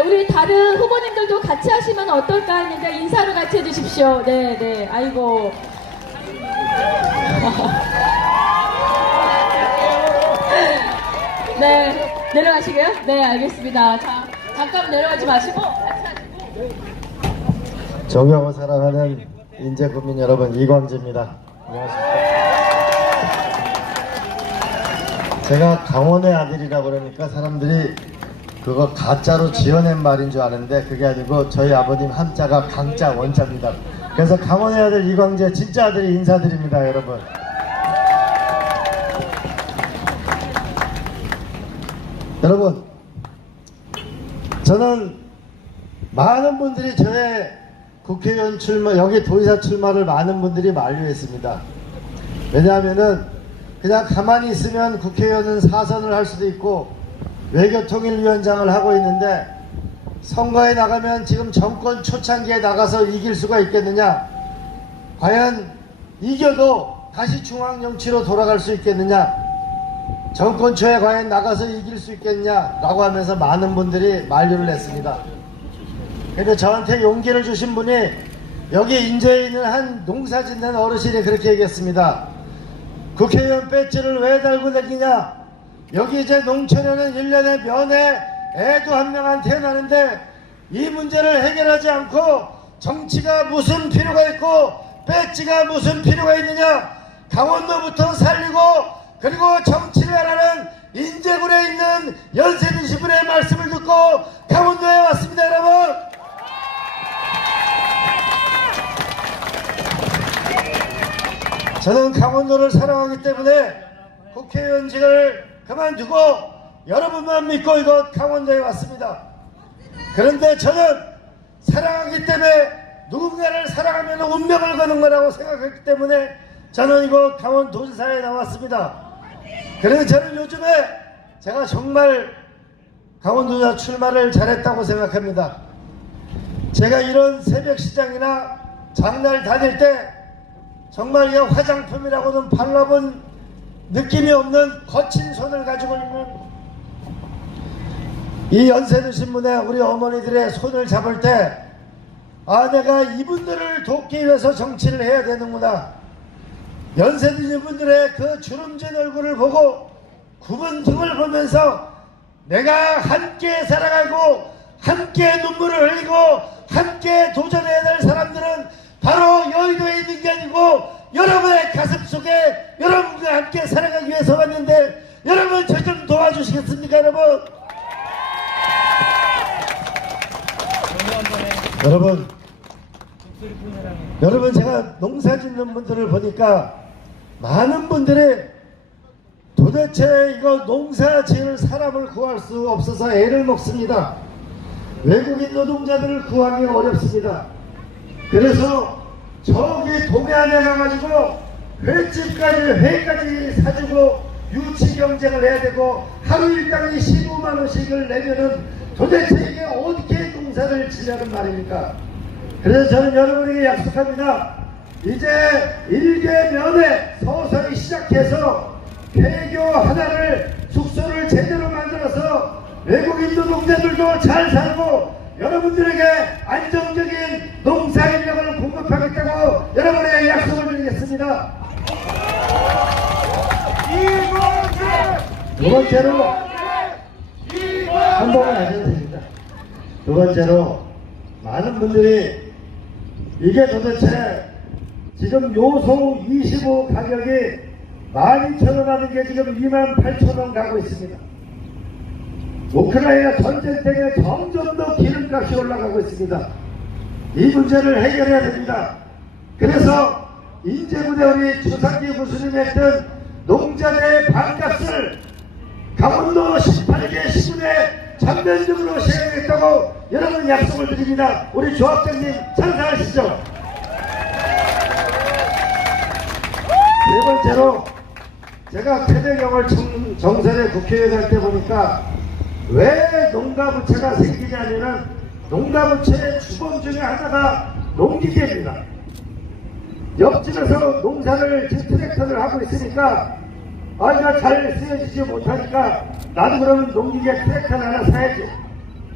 네, 우리 다른 후보님들도 같이 하시면 어떨까 했는데 인사를 같이 해주십시오. 네, 네. 아이고. 네, 내려가시고요. 네, 알겠습니다. 자, 잠깐 내려가지 마시고 같이 하시고. 존경하고 사랑하는 인제국민 여러분, 이광재입니다. 안녕하십니까. 제가 강원의 아들이라 그러니까 사람들이 그거 가짜로 지어낸 말인 줄 아는데 그게 아니고 저희 아버님 한자가 강자 원자입니다. 그래서 강원의 아들 이광재 진짜 아들이 인사드립니다. 여러분, 여러분, 저는 많은 분들이 저의 국회의원 출마, 여기 도의사 출마를 많은 분들이 만류했습니다. 왜냐하면은 그냥 가만히 있으면 국회의원은 사선을 할 수도 있고 외교통일위원장을 하고 있는데 선거에 나가면 지금 정권 초창기에 나가서 이길 수가 있겠느냐, 과연 이겨도 다시 중앙정치로 돌아갈 수 있겠느냐, 정권 초에 과연 나가서 이길 수 있겠냐라고 하면서 많은 분들이 만류를 했습니다. 근데 저한테 용기를 주신 분이 여기 인제에 있는 한 농사짓는 어르신이 그렇게 얘기했습니다. 국회의원 배지를 왜 달고 다니냐, 여기 이제 농촌에는 1년에 면회 애도 한 명 안 태어나는데 이 문제를 해결하지 않고 정치가 무슨 필요가 있고 배지가 무슨 필요가 있느냐, 강원도부터 살리고 그리고 정치를 하라는 인제군에 있는 연세 드신 분의 말씀을 듣고 강원도에 왔습니다. 여러분, 저는 강원도를 사랑하기 때문에 국회의원직을 그만두고 여러분만 믿고 이곳 강원도에 왔습니다. 그런데 저는 사랑하기 때문에 누군가를 사랑하면 운명을 거는 거라고 생각했기 때문에 저는 이곳 강원도지사에 나왔습니다. 그래서 저는 요즘에 제가 정말 강원도지사 출마를 잘했다고 생각합니다. 제가 이런 새벽시장이나 장날 다닐 때 정말 이 화장품이라고는 발라본 느낌이 없는 거친 손을 가지고 있는 이 연세 드신 분의 우리 어머니들의 손을 잡을 때, 아, 내가 이분들을 돕기 위해서 정치를 해야 되는구나. 연세 드신 분들의 그 주름진 얼굴을 보고 굽은 등을 보면서 내가 함께 살아가고 함께 눈물을 흘리고 함께 도전해야 될 사람들은 바로 여의도에 있는 게 아니고 여러분의 가슴 속에 여러분과 함께 살아가기 위해서 왔는데, 여러분 저 좀 도와주시겠습니까? 여러분 제가 농사 짓는 분들을 보니까 많은 분들이 도대체 이거 농사 지을 사람을 구할 수 없어서 애를 먹습니다. 외국인 노동자들을 구하기 어렵습니다. 그래서 저기 동해안에 가가지고 회까지 사주고 유치 경쟁을 해야 되고 하루 일당이 15만 원씩을 내면은 도대체 이게 어떻게 농사를 지냐는 말입니까? 그래서 저는 여러분에게 약속합니다. 이제 일개 면회 서서히 시작해서 폐교 하나를 숙소를 제대로 만들어서 외국인 노동자들도 잘 살고 여러분들에게 안정적인 농사 인력을 공급하겠다고 여러분의 약속을 드리겠습니다. 두 번째로 한 번은 하셔도 됩니다. 두 번째로 많은 분들이 이게 도대체 지금 요소 25 가격이 12,000원 하는 게 지금 28,000원 가고 있습니다. 우크라이나 전쟁 때문에 점점 더 기름값이 올라가고 있습니다. 이 문제를 해결해야 됩니다. 그래서 인제군에 우리 주상기 부수님이 했던 농자재 반값을 강원도 18개 시군에 전면적으로 시행하겠다고 여러분 약속을 드립니다. 우리 조합장님 찬성하시죠? 네 번째로 제가 태백영월 정선의 국회의원 할 때 보니까 왜 농가부채가 생기냐면은 농가부채의 주범 중에 하나가 농기계입니다. 옆집에서 농사를 트랙터를 하고 있으니까 이거 잘 쓰여지지 못하니까 나도 그러면 농기계 트랙터를 하나 사야지.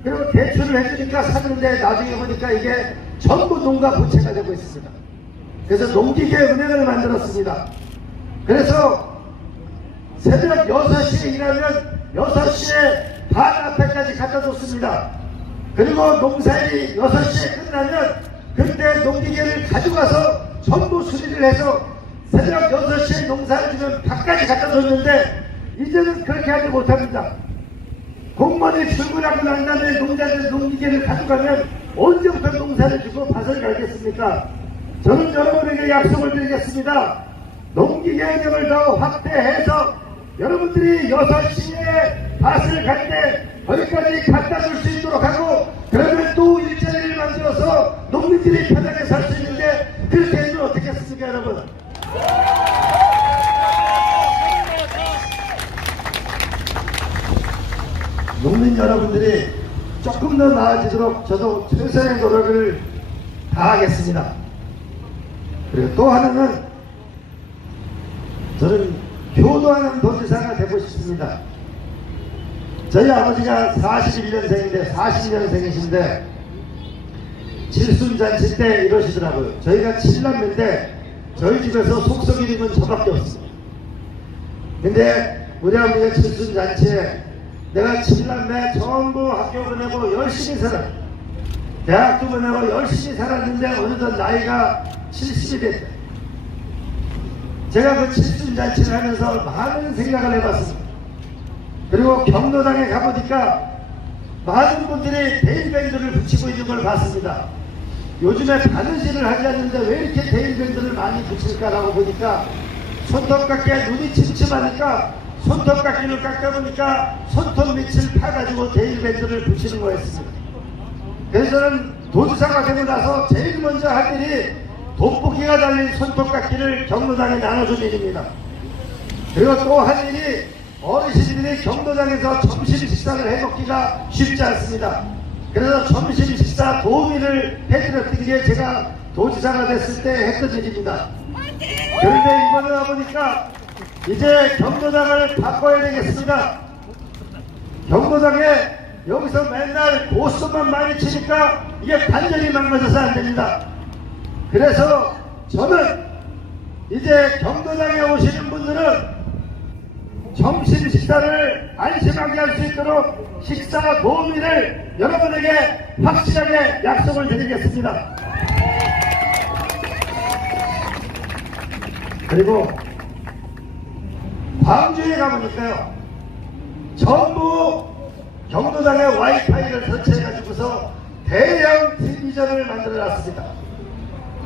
그리고 대출을 해주니까 사는데 나중에 보니까 이게 전부 농가 부채가 되고 있습니다. 그래서 농기계 은행을 만들었습니다. 그래서 새벽 6시에 일하면 6시에 반 앞에까지 갖다 줬습니다. 그리고 농사일이 6시에 끝나면 그때 농기계를 가져가서 전부 수리를 해서 새벽 6시에 농사를 주면 밥까지 갖다 줬는데 이제는 그렇게 하지 못합니다. 공무원이 출근하고 난 다음에 농자들 농기계를 가져가면 언제부터 농사를 주고 밭을 갈겠습니까? 저는 여러분에게 약속을 드리겠습니다. 농기계 운영을 더 확대해서 여러분들이 6시에 밭을 갈 때 거기까지 갖다 줄 수 있도록 하고 그러면 또 일자리를 만들어서 농민들이 편하게 살 수 있는데 그렇게 해주면 어떻겠습니까 여러분? 농민 여러분들이 조금 더 나아지도록 저도 최선의 노력을 다하겠습니다. 그리고 또 하나는 저는 효도하는 도지사가 되고 싶습니다. 저희 아버지가 41년생인데 40년생이신데 칠순잔치 때 이러시더라고요. 저희가 7남매인데 저희 집에서 속썩이는 저밖에 없습니다. 근데 우리 아버지가 칠순잔치에 내가 7남매 전부 학교 보내고 열심히 살아 대학도 보내고 열심히 살았는데 어느덧 나이가 70이 됐다. 제가 그 칠순잔치를 하면서 많은 생각을 해봤습니다. 그리고 경로당에 가보니까 많은 분들이 데일밴드를 붙이고 있는 걸 봤습니다. 요즘에 바느질을 하지 않는데 왜 이렇게 데일밴드를 많이 붙일까라고 보니까 손톱깎이에 눈이 침침하니까 손톱깎이를 깎아보니까 손톱 밑을 파가지고 데일밴드를 붙이는 거였습니다. 그래서 저는 도지사가 되고 나서 제일 먼저 할 일이 돋보기가 달린 손톱깎이를 경로당에 나눠준 일입니다. 그리고 또 한 일이 어르신들이 경로당에서 점심 식사를 해먹기가 쉽지 않습니다. 그래서 점심 식사 도우미를 해드렸던 게 제가 도지사가 됐을 때 했던 일입니다. 그런데 이번에 와보니까 이제 경로당을 바꿔야 되겠습니다. 경로당에 여기서 맨날 고스톱만 많이 치니까 이게 반전이 망가져서 안 됩니다. 그래서 저는 이제 경로당에 오시는 분들은 점심 식사를 안심하게 할 수 있도록 식사 도우미를 여러분에게 확실하게 약속을 드리겠습니다. 그리고 광주에 가보니까요, 전부 경로당에 와이파이를 설치해가지고서 대형 TV전을 만들어 놨습니다.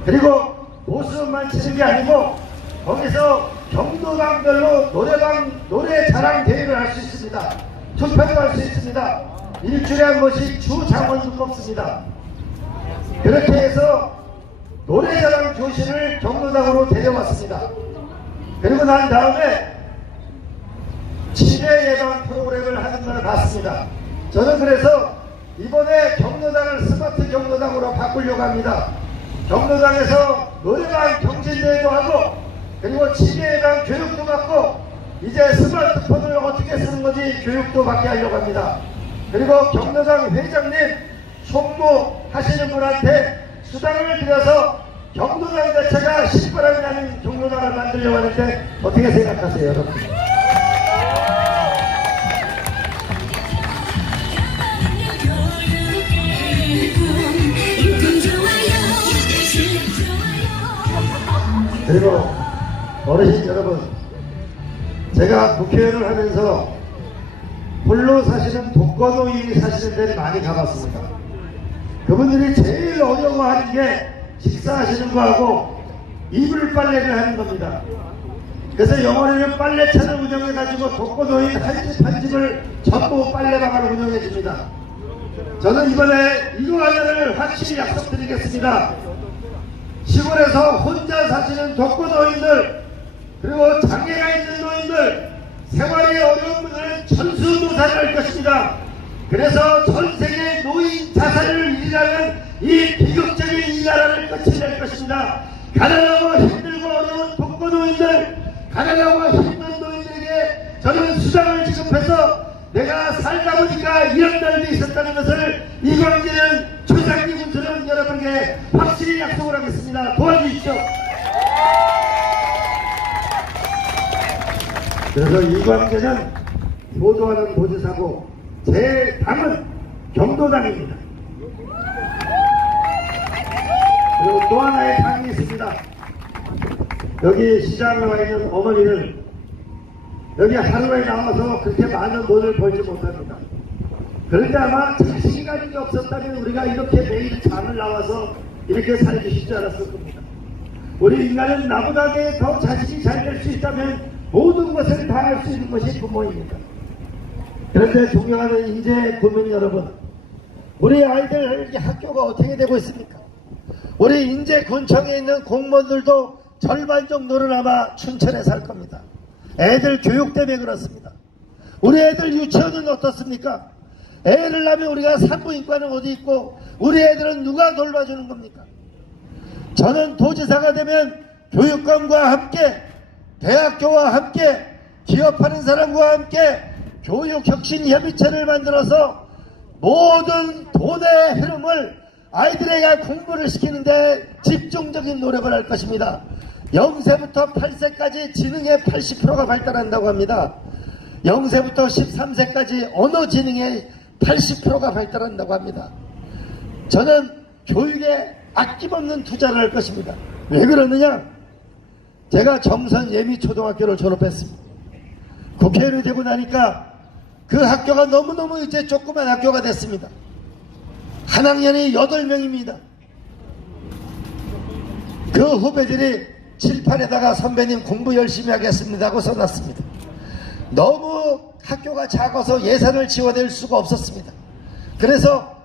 그리고 보수만 치는 게 아니고 거기서 경로당별로 노래 자랑 대회를 할 수 있습니다. 투표도 할 수 있습니다. 일주일에 한 번씩 주장원도 뽑습니다. 그렇게 해서 노래 자랑 교실을 경로당으로 데려왔습니다. 그리고 난 다음에 치매 예방 프로그램을 하는 걸 봤습니다. 저는 그래서 이번에 경로당을 스마트 경로당으로 바꾸려고 합니다. 경로당에서 노래방 경진대회도 하고 그리고 치매 예방 교육도 받고 이제 스마트폰을 어떻게 쓰는 건지 교육도 받게 하려고 합니다. 그리고 경로당 회장님 총무하시는 분한테 수당을 들여서 경로당 자체가 신바람이 나는 경로당을 만들려고 하는데 어떻게 생각하세요 여러분? 그리고 어르신 여러분, 제가 국회의원을 하면서 홀로 사시는 독거노인이 사시는 데를 많이 가봤습니다. 그분들이 제일 어려워하는 게 식사하시는 거하고 이불 빨래를 하는 겁니다. 그래서 영월에는 빨래차를 운영해가지고 독거노인 한 집을 전부 빨래방을 운영해 줍니다. 저는 이번에 이거 하나를 확실히 약속드리겠습니다. 시골에서 혼자 사시는 독거노인들 그리고 장애가 있는 노인들 생활이 어려운 분들은 전수조사를 할 것입니다. 그래서 전세계 노인 자살을 일하는 이 비극적인 이 나라를 끝내낼 것입니다. 가난하고 힘들고 어려운 독거노인들 가난하고 힘든 노인들에게 저는 수당을 지급해서 내가 살다 보니까 이런 날도 있었다는 것을 이광재는 최상기 군수는 여러분께 확실히 약속을 하겠습니다. 도와주십시오. 그래서 이광재는 효도하는 도지사고 제 당은 경도당입니다. 그리고 또 하나의 당이 있습니다. 여기 시장에 와 있는 어머니를 여기 하루에 나와서 그렇게 많은 돈을 벌지 못합니다. 그런데 아마 자식이 가진 게 없었다면 우리가 이렇게 매일 장을 나와서 이렇게 살기 쉽지 않았을 겁니다. 우리 인간은 나보다 더 자식이 잘 될 수 있다면 모든 것을 다 할 수 있는 것이 부모입니다. 그런데 존경하는 인재 국민 여러분, 우리 아이들 학교가 어떻게 되고 있습니까? 우리 인재군청에 있는 공무원들도 절반 정도는 아마 춘천에 살 겁니다. 애들 교육 때문에 그렇습니다. 우리 애들 유치원은 어떻습니까? 애를 낳으면 우리가 산부인과는 어디 있고 우리 애들은 누가 돌봐주는 겁니까? 저는 도지사가 되면 교육감과 함께 대학교와 함께 기업하는 사람과 함께 교육혁신협의체를 만들어서 모든 돈의 흐름을 아이들에게 공부를 시키는데 집중적인 노력을 할 것입니다. 0세부터 8세까지 지능의 80%가 발달한다고 합니다. 0세부터 13세까지 언어 지능의 80%가 발달한다고 합니다. 저는 교육에 아낌없는 투자를 할 것입니다. 왜 그러느냐? 제가 정선 예미초등학교를 졸업했습니다. 국회의원이 되고 나니까 그 학교가 너무너무 이제 조그만 학교가 됐습니다. 한 학년이 8명입니다. 그 후배들이 칠판에다가 선배님 공부 열심히 하겠습니다 하고 써놨습니다. 너무 학교가 작아서 예산을 지원할 수가 없었습니다. 그래서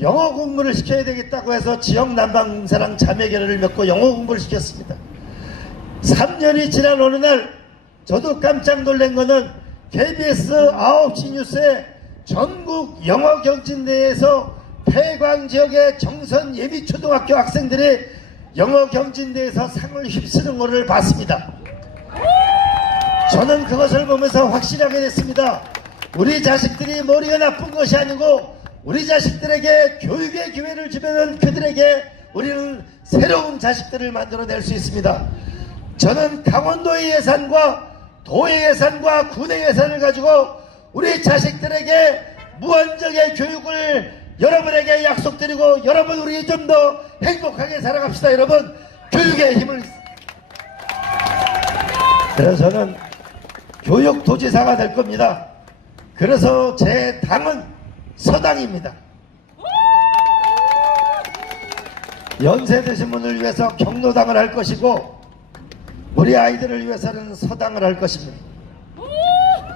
영어 공부를 시켜야 되겠다고 해서 지역 난방사랑 자매결의를 맺고 영어 공부를 시켰습니다. 3년이 지난 어느 날 저도 깜짝 놀란 거는 KBS 9시 뉴스에 전국 영어 경진대회에서 폐광 지역의 정선 예비초등학교 학생들이 영어 경진대회에서 상을 휩쓰는 것을 봤습니다. 저는 그것을 보면서 확실하게 됐습니다. 우리 자식들이 머리가 나쁜 것이 아니고 우리 자식들에게 교육의 기회를 주면 그들에게 우리는 새로운 자식들을 만들어낼 수 있습니다. 저는 강원도의 예산과 도의 예산과 군의 예산을 가지고 우리 자식들에게 무한정의 교육을 여러분에게 약속드리고 여러분 우리 좀 더 행복하게 살아갑시다. 여러분 교육의 힘을. 그래서 저는 교육도지사가 될 겁니다. 그래서 제 당은 서당입니다. 연세 드신 분을 위해서 경로당을 할 것이고 우리 아이들을 위해서는 서당을 할 것입니다.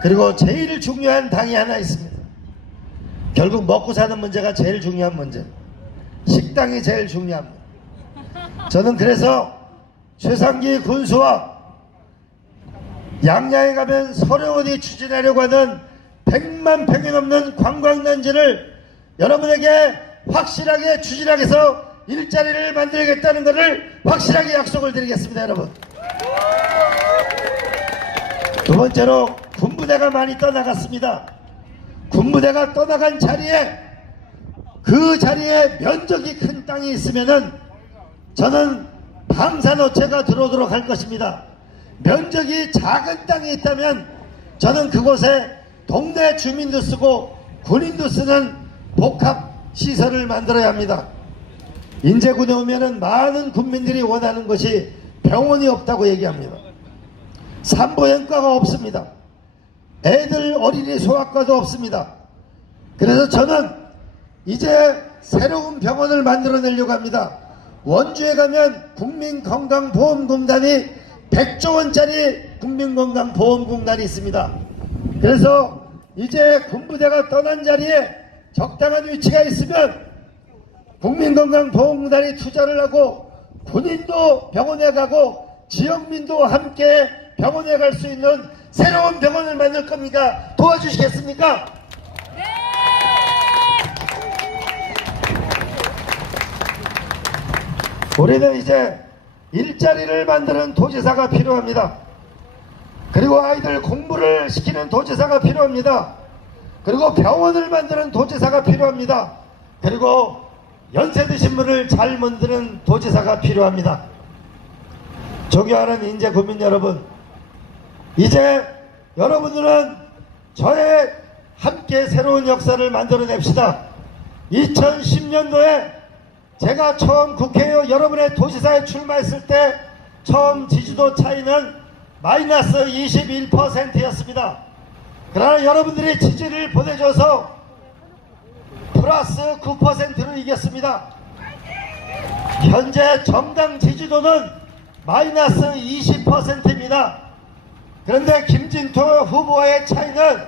그리고 제일 중요한 당이 하나 있습니다. 결국 먹고 사는 문제가 제일 중요한 문제. 식당이 제일 중요합니다. 저는 그래서 최상기 군수와 양양에 가면 서려원이 추진하려고 하는 100만 평이 넘는 관광단지를 여러분에게 확실하게 추진하게 해서 일자리를 만들겠다는 것을 확실하게 약속을 드리겠습니다. 여러분. 두 번째로 군부대가 많이 떠나갔습니다. 군부대가 떠나간 자리에 그 자리에 면적이 큰 땅이 있으면은 저는 방산업체가 들어오도록 할 것입니다. 면적이 작은 땅이 있다면 저는 그곳에 동네 주민도 쓰고 군인도 쓰는 복합시설을 만들어야 합니다. 인제군에 오면은 많은 국민들이 원하는 것이 병원이 없다고 얘기합니다. 산부인과가 없습니다. 애들 어린이 소아과도 없습니다. 그래서 저는 이제 새로운 병원을 만들어내려고 합니다. 원주에 가면 국민건강보험공단이 100조 원짜리 국민건강보험공단이 있습니다. 그래서 이제 군부대가 떠난 자리에 적당한 위치가 있으면 국민건강보험공단이 투자를 하고 군인도 병원에 가고 지역민도 함께 병원에 갈 수 있는 새로운 병원을 만들 겁니까? 도와주시겠습니까? 네! 우리는 이제 일자리를 만드는 도지사가 필요합니다. 그리고 아이들 공부를 시키는 도지사가 필요합니다. 그리고 병원을 만드는 도지사가 필요합니다. 그리고 연세 드신 분을 잘 만드는 도지사가 필요합니다. 존경하는 인제 국민 여러분, 이제 여러분들은 저의 함께 새로운 역사를 만들어냅시다. 2010년도에 제가 처음 국회의원 여러분의 도지사에 출마했을 때 처음 지지도 차이는 마이너스 21%였습니다. 그러나 여러분들이 지지를 보내줘서 플러스 9%로 이겼습니다. 현재 정당 지지도는 마이너스 20%입니다. 그런데 김진표 후보와의 차이는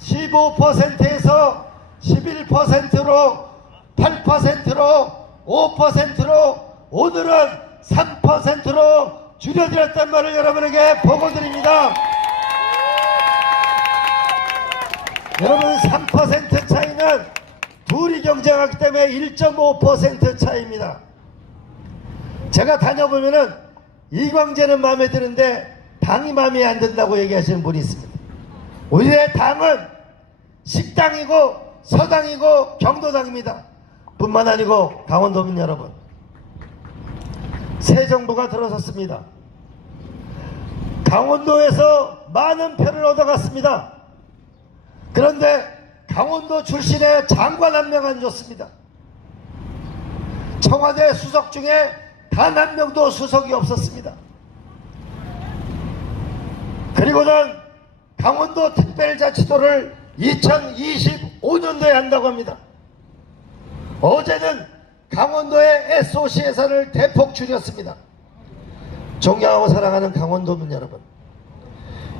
15%에서 11%로 8%로 5%로 오늘은 3%로 줄여들었단 말을 여러분에게 보고드립니다. 여러분, 3% 차이는 둘이 경쟁하기 때문에 1.5% 차이입니다. 제가 다녀보면은 이광재는 마음에 드는데 당이 마음에 안 든다고 얘기하시는 분이 있습니다. 우리의 당은 식당이고 서당이고 경도당입니다. 뿐만 아니고 강원도민 여러분, 새 정부가 들어섰습니다. 강원도에서 많은 표를 얻어갔습니다. 그런데 강원도 출신의 장관 한 명 안 줬습니다. 청와대 수석 중에 단 한 명도 수석이 없었습니다. 그리고는 강원도 특별자치도를 2025년도에 한다고 합니다. 어제는 강원도의 SOC 예산을 대폭 줄였습니다. 존경하고 사랑하는 강원도민 여러분,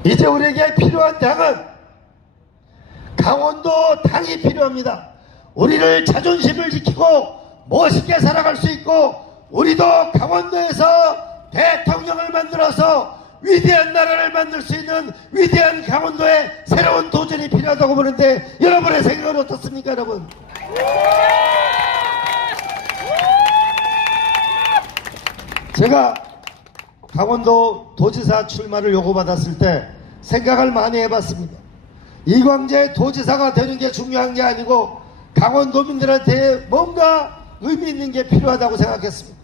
이제 우리에게 필요한 당은 강원도 당이 필요합니다. 우리를 자존심을 지키고 멋있게 살아갈 수 있고, 우리도 강원도에서 대통령을 만들어서 위대한 나라를 만들 수 있는 위대한 강원도의 새로운 도전이 필요하다고 보는데 여러분의 생각은 어떻습니까, 여러분? 제가 강원도 도지사 출마를 요구받았을 때 생각을 많이 해봤습니다. 이광재 도지사가 되는 게 중요한 게 아니고 강원도민들한테 뭔가 의미 있는 게 필요하다고 생각했습니다.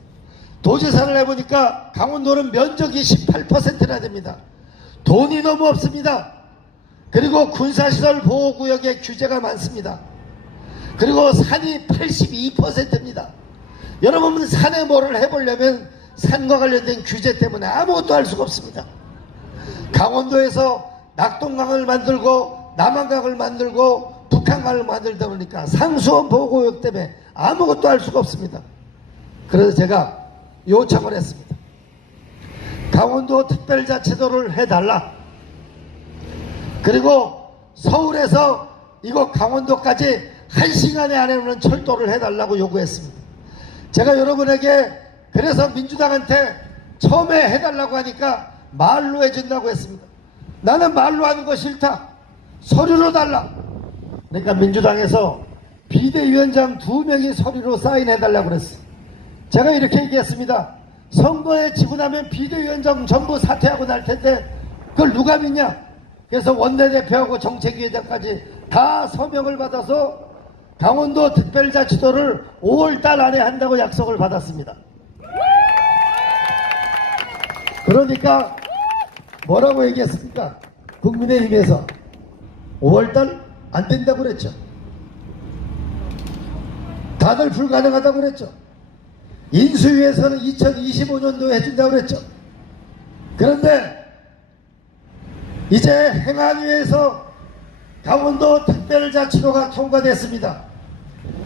도지사를 해보니까 강원도는 면적이 18%나 됩니다. 돈이 너무 없습니다. 그리고 군사시설 보호구역에 규제가 많습니다. 그리고 산이 82%입니다. 여러분, 산에 뭐를 해보려면 산과 관련된 규제 때문에 아무것도 할 수가 없습니다. 강원도에서 낙동강을 만들고 남한강을 만들고 북한강을 만들다 보니까 상수원 보호구역 때문에 아무것도 할 수가 없습니다. 그래서 제가 요청을 했습니다. 강원도 특별자치도를 해달라. 그리고 서울에서 이거 강원도까지 1시간에 안에 오는 철도를 해달라고 요구했습니다. 제가 여러분에게 그래서 민주당한테 처음에 해달라고 하니까 말로 해준다고 했습니다. 나는 말로 하는 거 싫다. 서류로 달라. 그러니까 민주당에서 비대위원장 2명이 서류로 사인해달라고 그랬어요. 제가 이렇게 얘기했습니다. 선거에 지고 나면 비대위원장 전부 사퇴하고 날 텐데 그걸 누가 믿냐. 그래서 원내대표하고 정책위원장까지 다 서명을 받아서 강원도 특별자치도를 5월달 안에 한다고 약속을 받았습니다. 그러니까 뭐라고 얘기했습니까? 국민의힘에서 5월달 안 된다고 그랬죠. 다들 불가능하다고 그랬죠. 인수위에서는 2025년도에 해준다고 그랬죠. 그런데 이제 행안위에서 강원도 특별자치도가 통과됐습니다.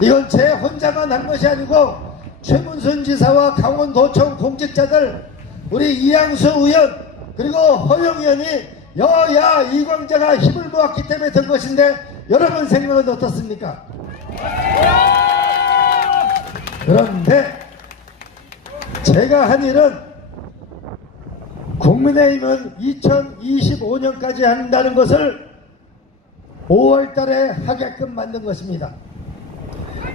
이건 제 혼자만 한 것이 아니고 최문순 지사와 강원도청 공직자들, 우리 이양수 의원 그리고 허영 의원이 여야 이광재가 힘을 모았기 때문에 된 것인데 여러분 생각은 어떻습니까? 그런데 제가 한 일은 국민의힘은 2025년까지 한다는 것을 5월 달에 하게끔 만든 것입니다.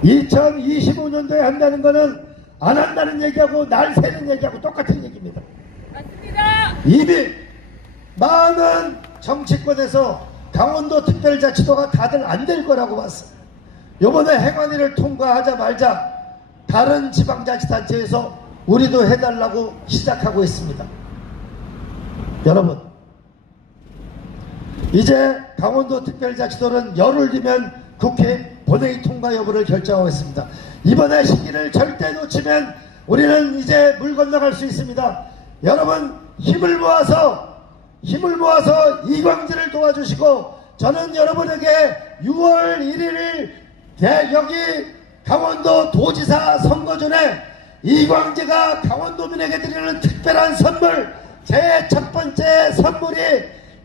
2025년도에 한다는 것은 안 한다는 얘기하고 날 새는 얘기하고 똑같은 얘기입니다. 맞습니다. 이미 많은 정치권에서 강원도 특별자치도가 다들 안 될 거라고 봤어요. 요번에 행안위를 통과하자마자 다른 지방자치단체에서 우리도 해달라고 시작하고 있습니다. 여러분, 이제 강원도 특별자치도는 열흘 뒤면 국회 본회의 통과 여부를 결정하고 있습니다. 이번에 시기를 절대 놓치면 우리는 이제 물 건너갈 수 있습니다. 여러분, 힘을 모아서 이광재를 도와주시고, 저는 여러분에게 6월 1일 여기 강원도 도지사 선거 전에 이광재가 강원도민에게 드리는 특별한 선물, 제 첫 번째 선물이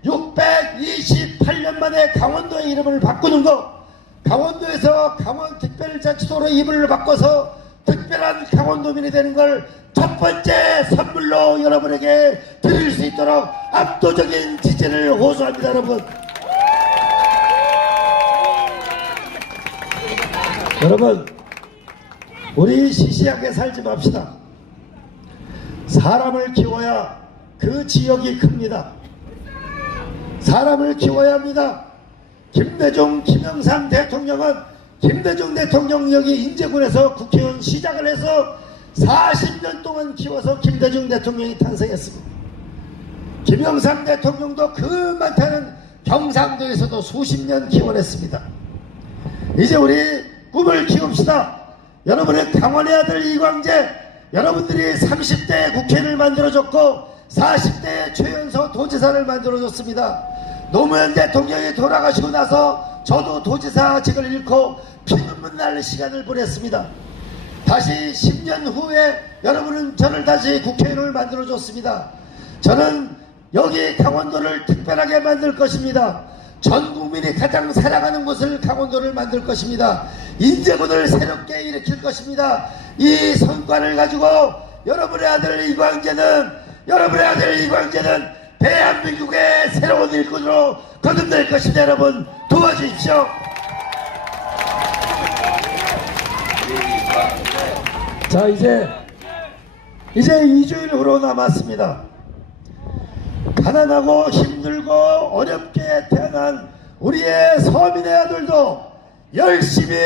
628년 만에 강원도의 이름을 바꾸는 거, 강원도에서 강원특별자치도로 이름을 바꿔서 특별한 강원도민이 되는 걸 첫 번째 선물로 여러분에게 드릴 수 있도록 압도적인 지지를 호소합니다. 여러분, 우리 시시하게 살지 맙시다. 사람을 키워야 그 지역이 큽니다. 사람을 키워야 합니다. 김대중, 김영삼 대통령은 김대중 대통령 여기 인제군에서 국회의원 시작을 해서 40년 동안 키워서 김대중 대통령이 탄생했습니다. 김영삼 대통령도 그 많다는 경상도에서도 수십 년 기원했습니다. 이제 우리 꿈을 키웁시다. 여러분의 강원의 아들 이광재, 여러분들이 30대 국회를 만들어줬고 40대 최연소 도지사를 만들어줬습니다. 노무현 대통령이 돌아가시고 나서 저도 도지사직을 잃고 피눈물 날 시간을 보냈습니다. 다시 10년 후에 여러분은 저를 다시 국회의원을 만들어줬습니다. 저는 여기 강원도를 특별하게 만들 것입니다. 전 국민이 가장 사랑하는 곳을 강원도를 만들 것입니다. 인제군을 새롭게 일으킬 것입니다. 이 성과를 가지고 여러분의 아들 이광재는 대한민국의 새로운 일꾼으로 거듭날 것입니다. 여러분, 도와주십시오. 자, 이제 2주일 후로 남았습니다. 가난하고 힘들고 어렵게 태어난 우리의 서민의 아들도 열심히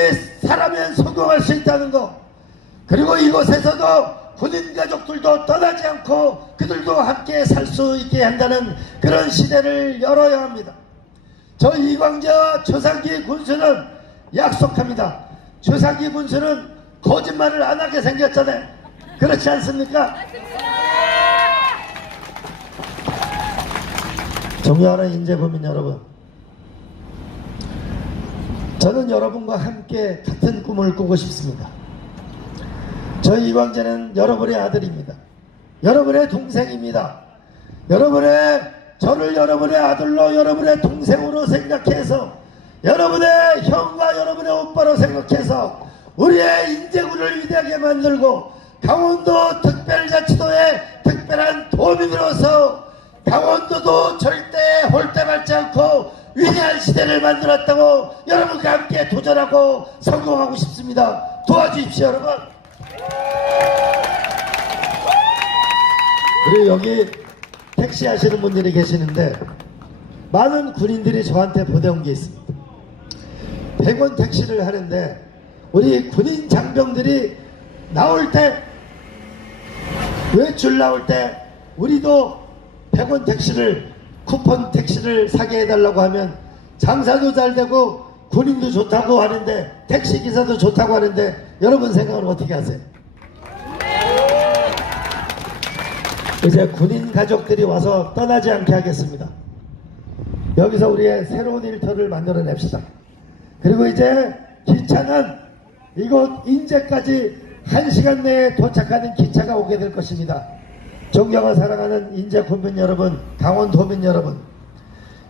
살아면 성공할 수 있다는 것, 그리고 이곳에서도 군인 가족들도 떠나지 않고 그들도 함께 살 수 있게 한다는 그런 시대를 열어야 합니다. 저 이광재와 최상기 군수는 약속합니다. 최상기 군수는 거짓말을 안 하게 생겼잖아요. 그렇지 않습니까? 존경하는 인재구민 여러분, 저는 여러분과 함께 같은 꿈을 꾸고 싶습니다. 저 이광재는 여러분의 아들입니다. 여러분의 동생입니다. 저를 여러분의 아들로, 여러분의 동생으로 생각해서, 여러분의 형과 여러분의 오빠로 생각해서 우리의 인제군을 위대하게 만들고 강원도 특별자치도의 특별한 도민으로서 강원도도 절대 홀대받지 않고 위대한 시대를 만들었다고 여러분과 함께 도전하고 성공하고 싶습니다. 도와주십시오, 여러분. 그리고 여기 택시 하시는 분들이 계시는데 많은 군인들이 저한테 보내온 게 있습니다. 100원 택시를 하는데 우리 군인 장병들이 나올 때, 외출 나올 때 우리도 100원 택시를, 쿠폰 택시를 사게 해달라고 하면 장사도 잘 되고 군인도 좋다고 하는데, 택시기사도 좋다고 하는데 여러분 생각은 어떻게 하세요? 이제 군인 가족들이 와서 떠나지 않게 하겠습니다. 여기서 우리의 새로운 일터를 만들어냅시다. 그리고 이제 기차는 이곳 인제까지 1시간 내에 도착하는 기차가 오게 될 것입니다. 존경과 사랑하는 인제군민 여러분, 강원도민 여러분,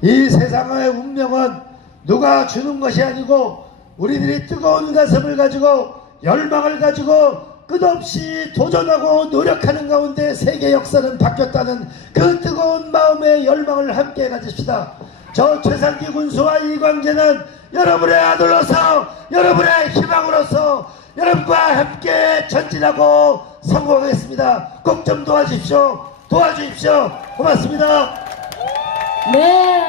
이 세상의 운명은 누가 주는 것이 아니고 우리들이 뜨거운 가슴을 가지고 열망을 가지고 끝없이 도전하고 노력하는 가운데 세계 역사는 바뀌었다는 그 뜨거운 마음의 열망을 함께 가집시다. 저 최상기 군수와 이광재는 여러분의 아들로서, 여러분의 희망으로서 여러분과 함께 전진하고 성공하겠습니다. 꼭 좀 도와주십시오. 고맙습니다. 네.